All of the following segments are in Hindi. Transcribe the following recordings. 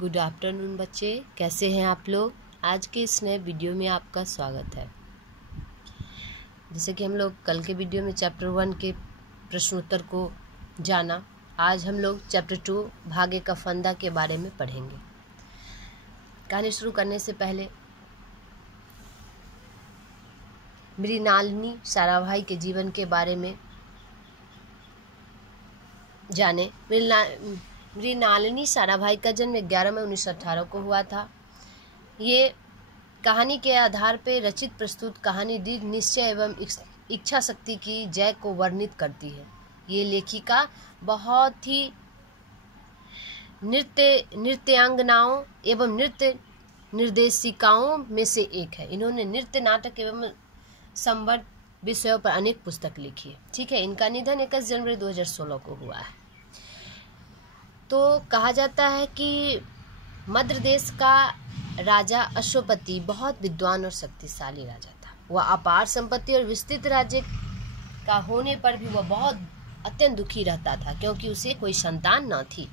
गुड आफ्टरनून बच्चे, कैसे हैं आप लोग। आज के इस नए वीडियो में आपका स्वागत है। जैसे कि हम लोग कल के वीडियो में चैप्टर 1 के प्रश्नोत्तर को जाना, आज हम लोग चैप्टर 2 भाग्य का फंदा के बारे में पढ़ेंगे। कहानी शुरू करने से पहले मृणालिनी साराभाई के जीवन के बारे में जाने। मृणालिनी साराभाई का जन्म 11 मई 1918 को हुआ था। ये कहानी के आधार पर रचित प्रस्तुत कहानी दृढ़ निश्चय एवं इच्छा शक्ति की जय को वर्णित करती है। ये लेखिका बहुत ही नृत्यांगनाओं एवं नृत्य निर्देशिकाओं में से एक है। इन्होंने नृत्य, नाटक एवं संवर्ग विषयों पर अनेक पुस्तक लिखी है। ठीक है, इनका निधन 21 जनवरी 2016 को हुआ है। तो कहा जाता है कि मद्र देश का राजा अश्वपति बहुत विद्वान और शक्तिशाली राजा था। वह अपार संपत्ति और विस्तृत राज्य का होने पर भी वह बहुत अत्यंत दुखी रहता था, क्योंकि उसे कोई संतान न थी।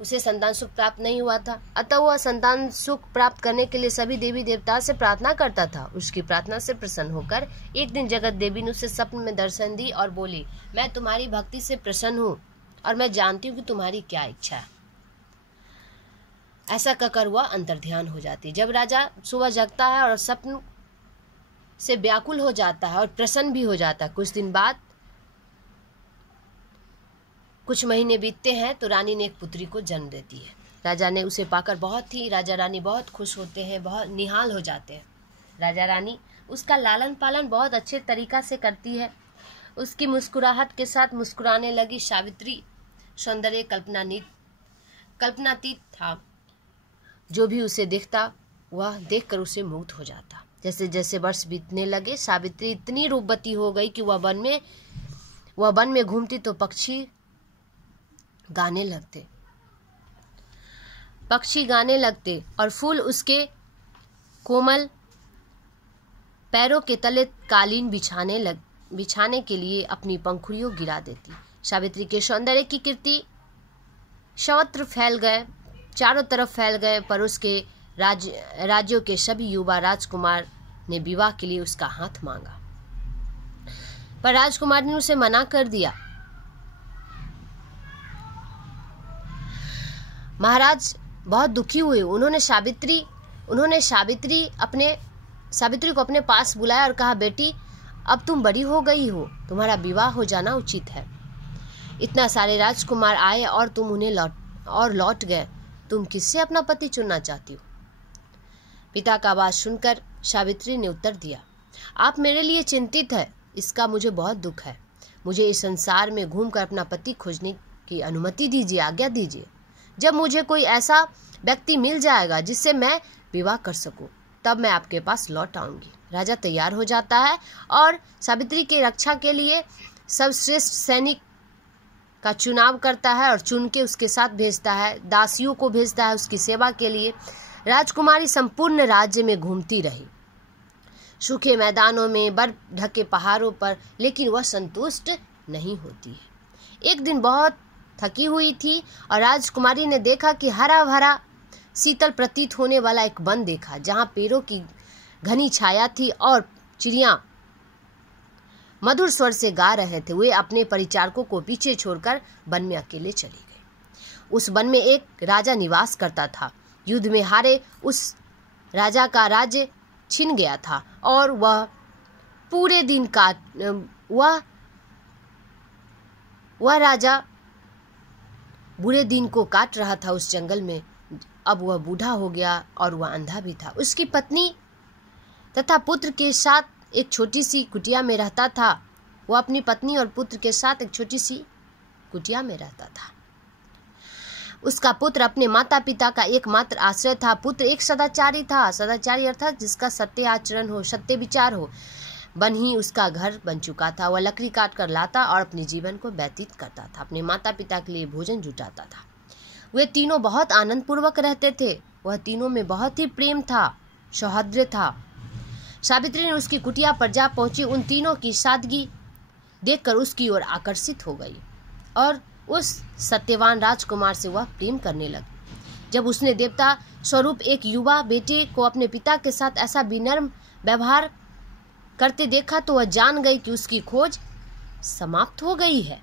उसे संतान सुख प्राप्त नहीं हुआ था। अतः वह संतान सुख प्राप्त करने के लिए सभी देवी देवताओं से प्रार्थना करता था। उसकी प्रार्थना से प्रसन्न होकर एक दिन जगत देवी ने उसे स्वप्न में दर्शन दी और बोली, मैं तुम्हारी भक्ति से प्रसन्न हूँ और मैं जानती हूँ कि तुम्हारी क्या इच्छा है। ऐसा कहकर वह अंतर्ध्यान हो जाती। जब राजा सुबह जगता है और स्वप्न से व्याकुल हो जाता है और प्रसन्न भी हो जाता है। कुछ दिन बाद, कुछ महीने बीतते हैं तो रानी ने एक पुत्री को जन्म देती है। राजा ने उसे पाकर राजा रानी बहुत खुश होते हैं, बहुत निहाल हो जाते हैं। राजा रानी उसका लालन पालन बहुत अच्छे तरीका से करती है। उसकी मुस्कुराहट के साथ मुस्कुराने लगी सावित्री सौंदर्य कल्पनातीत था। जो भी उसे देखता वह देखकर उसे मुग्ध हो जाता। जैसे जैसे वर्ष बीतने लगे, सावित्री इतनी रूपवती हो गई कि वह वन में घूमती तो पक्षी गाने लगते और फूल उसके कोमल पैरों के तले कालीन बिछाने के लिए अपनी पंखुड़ियों गिरा देती। सावित्री के सौंदर्य की कीर्ति सर्वत्र चारों तरफ फैल गए, पर उसके राज्यों के सभी युवा राजकुमार ने विवाह के लिए उसका हाथ मांगा, पर राजकुमार ने उसे मना कर दिया। महाराज बहुत दुखी हुए। उन्होंने सावित्री को अपने पास बुलाया और कहा, बेटी, अब तुम बड़ी हो गई हो, तुम्हारा विवाह हो जाना उचित है। इतना सारे राजकुमार आए और तुम उन्हें लौट गए। तुम किससे अपना पति चुनना चाहती हो? पिता का बात सुनकर सावित्री ने उत्तर दिया, आप मेरे लिए चिंतित है, इसका मुझे बहुत दुख है। मुझे इस संसार में घूमकर अपना पति खोजने की अनुमति दीजिए, आज्ञा दीजिए। जब मुझे कोई ऐसा व्यक्ति मिल जाएगा जिससे मैं विवाह कर सकूं, तब मैं आपके पास लौट आऊंगी। राजा तैयार हो जाता है और सावित्री की रक्षा के लिए सर्वश्रेष्ठ सैनिक का चुनाव करता है और चुन के उसके साथ भेजता है। दासियों को भेजता है उसकी सेवा के लिए। राजकुमारी संपूर्ण राज्य में घूमती रही, सूखे मैदानों में, बर्फ ढके पहाड़ों पर, लेकिन वह संतुष्ट नहीं होती है। एक दिन बहुत थकी हुई थी और राजकुमारी ने देखा कि हरा भरा शीतल प्रतीत होने वाला एक वन देखा, जहाँ पेड़ों की घनी छाया थी और चिड़िया मधुर स्वर से गा रहे थे। वे अपने परिचारकों को पीछे छोड़कर वन में अकेले चली गई। उस वन में एक राजा निवास करता था। युद्ध में हारे उस राजा का राज्य छिन गया था और वह राजा बुरे दिन को काट रहा था उस जंगल में। अब वह बूढ़ा हो गया और वह अंधा भी था। उसकी पत्नी तथा पुत्र के साथ एक छोटी सी कुटिया में रहता था। वह अपनी पत्नी और पुत्र के साथ एक छोटी सी कुटिया में रहता था। उसका पुत्र अपने माता पिता का एकमात्र आश्रय था। पुत्र एक सदाचारी था। सदाचारी अर्थात जिसका सत्य आचरण हो, सत्य विचार हो। वन ही उसका घर बन चुका था। वह लकड़ी काट कर लाता और अपने जीवन को व्यतीत करता था। अपने माता पिता के लिए भोजन जुटाता था। वे तीनों बहुत आनंद पूर्वक रहते थे। वह तीनों में बहुत ही प्रेम था, सौहार्द्र था। सावित्री ने उसकी कुटिया पर जा पहुंची। उन तीनों की सादगी देखकर उसकी ओर आकर्षित हो गई और उस सत्यवान राजकुमार से वह प्रेम करने लगी। जब उसने देवता स्वरूप एक युवा बेटे को अपने पिता के साथ ऐसा विनम्र व्यवहार करते देखा तो वह जान गई कि उसकी खोज समाप्त हो गई है।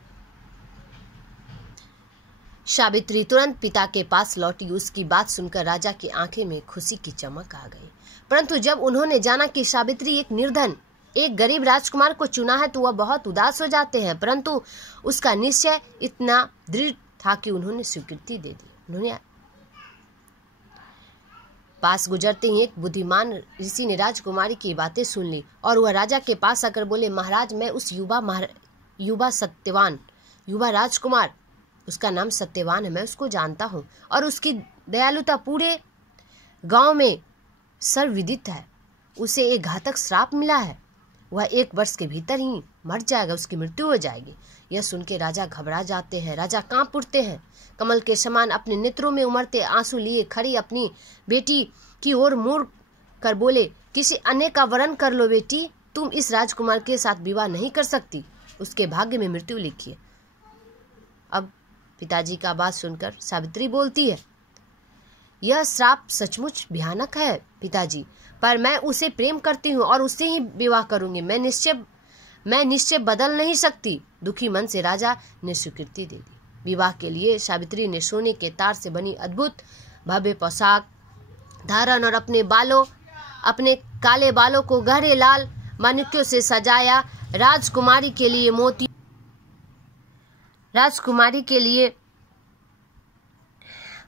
सावित्री तुरंत पिता के पास लौटी। उसकी बात सुनकर राजा की आंखें में खुशी की चमक आ गई। परंतु जब उन्होंने जाना कि सावित्री एक निर्धन, एक गरीब राजकुमार को चुना है तो वह बहुत उदास हो जाते हैं। परंतु उसका निश्चय इतना दृढ़ था कि उन्होंने स्वीकृति दे दी। उन्होंने पास गुजरते ही एक बुद्धिमान ऋषि ने राजकुमारी की बातें सुन ली और वह राजा के पास आकर बोले, महाराज, मैं उस युवा राजकुमार, उसका नाम सत्यवान है, मैं उसको जानता हूँ और उसकी दयालुता पूरे गांव में सर्वविदित है। उसे एक घातक श्राप मिला है, वह 1 वर्ष के भीतर ही मर जाएगा, उसकी मृत्यु हो जाएगी। यह सुन के राजा घबरा जाते हैं। राजा कांप उठते हैं। कमल के समान अपने नेत्रों में उमड़ते आंसू लिए खड़ी अपनी बेटी की ओर मुड़ कर बोले, किसी अन्य का वरण कर लो बेटी, तुम इस राजकुमार के साथ विवाह नहीं कर सकती, उसके भाग्य में मृत्यु लिखी है। अब पिताजी का बात सुनकर सावित्री बोलती है, यह श्राप सचमुच भयानक है पिताजी, पर मैं उसे प्रेम करती हूँ और उससे ही विवाह करूंगी। मैं निश्चय बदल नहीं सकती। दुखी मन से राजा ने स्वीकृति दे दी। विवाह के लिए सावित्री ने सोने के तार से बनी अद्भुत भव्य पोशाक धारण और अपने काले बालों को गहरे लाल माणिक्यों से सजाया। राजकुमारी के लिए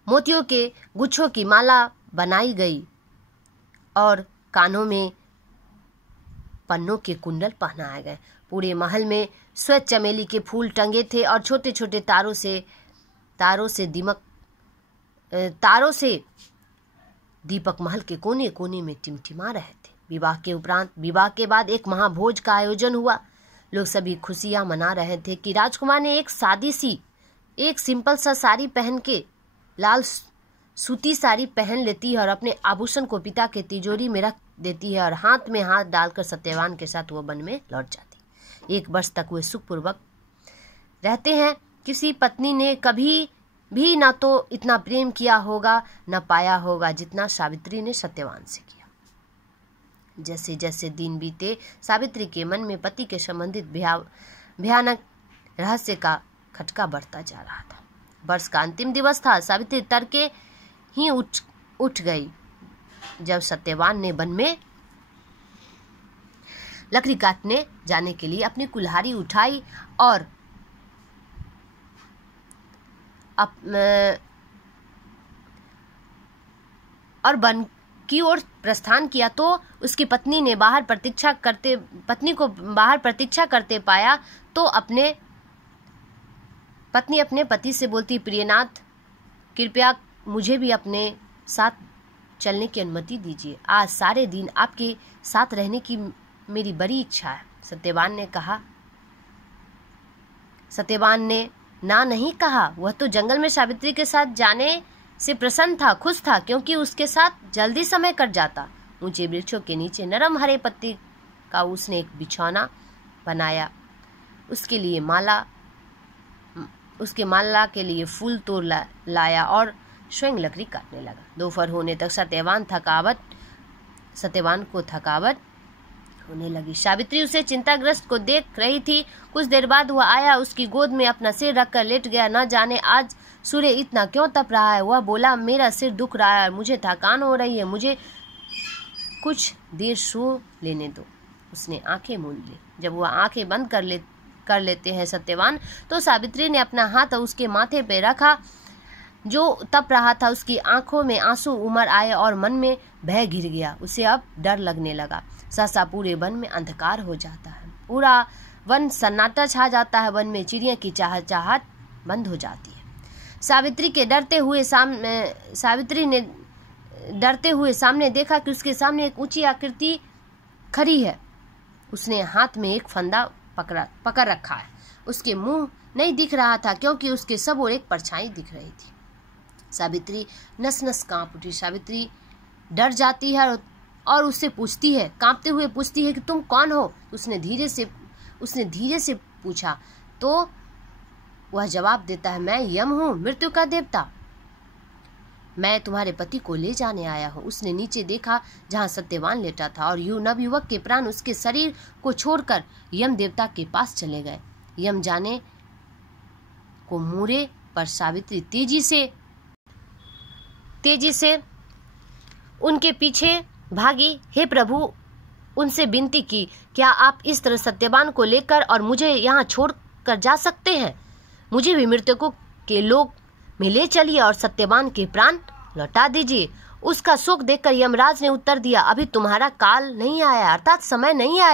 मोतियों के गुच्छों की माला बनाई गई और कानों में पन्नों के कुंडल पहनाए गए। पूरे महल में श्वेत चमेली के फूल टंगे थे और छोटे छोटे तारों से दीपक महल के कोने कोने में टिमटिमा रहे थे। विवाह के बाद एक महाभोज का आयोजन हुआ। लोग सभी खुशियां मना रहे थे कि राजकुमार ने एक सिंपल सा साड़ी पहन के लाल सूती साड़ी पहन लेती है और अपने आभूषण को पिता के तिजोरी में रख देती है और हाथ में हाथ डालकर सत्यवान के साथ वो वन में लौट जाती। 1 वर्ष तक वे सुखपूर्वक रहते हैं। किसी पत्नी ने कभी भी ना तो इतना प्रेम किया होगा न पाया होगा जितना सावित्री ने सत्यवान से किया। जैसे जैसे दिन बीते सावित्री के मन में पति के संबंधित भयानक रहस्य का खटका बढ़ता जा रहा था। वर्ष का अंतिम दिवस था। सावित्री तड़के ही उठ गई। जब सत्यवान ने वन में लकड़ी काटने जाने के लिए अपनी कुल्हाड़ी उठाई और वन की ओर प्रस्थान किया तो उसकी पत्नी को बाहर प्रतीक्षा करते पाया तो पत्नी अपने पति से बोलती, प्रियनाथ, कृपया मुझे भी अपने साथ चलने की अनुमति दीजिए। आज सारे दिन आपके साथ रहने की मेरी बड़ी इच्छा है। सत्यवान ने ना नहीं कहा। वह तो जंगल में सावित्री के साथ जाने से प्रसन्न था, खुश था, क्योंकि उसके साथ जल्दी समय कट जाता। ऊंचे वृक्षों के नीचे नरम हरे पत्ती का उसने एक बिछौना बनाया। उसके माला के लिए फूल तोड़ लाया और स्वयं लकड़ी काटने लगा। दोपहर होने तक सत्यवान को थकावट होने लगी। सावित्री उसे चिंताग्रस्त को देख रही थी। कुछ देर बाद वह आया, उसकी गोद में अपना सिर रखकर लेट गया। न जाने आज सूर्य इतना क्यों तप रहा है। वह बोला, मेरा सिर दुख रहा है, मुझे थकान हो रही है, मुझे कुछ देर सो लेने दो। उसने आंखें मूंद ली। जब वह आंखें बंद कर लेते हैं सत्यवान, तो सावित्री ने अपना हाथ उसके माथे पे रखा। जो तप रहा था उसकी आंखों में आंसू उमड़ आए और मन में भय घिर गया। उसे अब डर लगने लगा। सहसा पूरे वन में अंधकार हो जाता है। पूरा वन सन्नाटा छा जाता है। वन में चिड़िया की चहचहाट बंद हो जाती है। सावित्री ने डरते हुए सामने देखा कि उसके सामने एक ऊंची आकृति खड़ी है। उसने हाथ में एक फंदा पकड़ रखा है। उसके मुंह नहीं दिख रहा था क्योंकि उसके सब ओर एक परछाई दिख रही थी। सावित्री नस नस कांप उठी। सावित्री डर जाती है और उससे पूछती है, कांपते हुए पूछती है कि तुम कौन हो। उसने धीरे से पूछा तो वह जवाब देता है, मैं यम हूँ, मृत्यु का देवता। मैं तुम्हारे पति को ले जाने आया हूँ। उसने नीचे देखा जहाँ सत्यवान लेटा था और नवयुवक के प्राण उसके शरीर को छोड़कर यम देवता के पास चले गए। यम जाने को मुड़े पर सावित्री तेजी से उनके पीछे भागी। हे प्रभु, उनसे विनती की, क्या आप इस तरह सत्यवान को लेकर और मुझे यहाँ छोड़कर जा सकते हैं? मुझे भी मृतकों के लोक में ले चलिए और सत्यवान के प्राण लौटा दीजिए। उसका शोक देखकर यमराज ने उत्तर दिया, अभी तुम्हारा काल नहीं आया, अर्थात समय नहीं आया।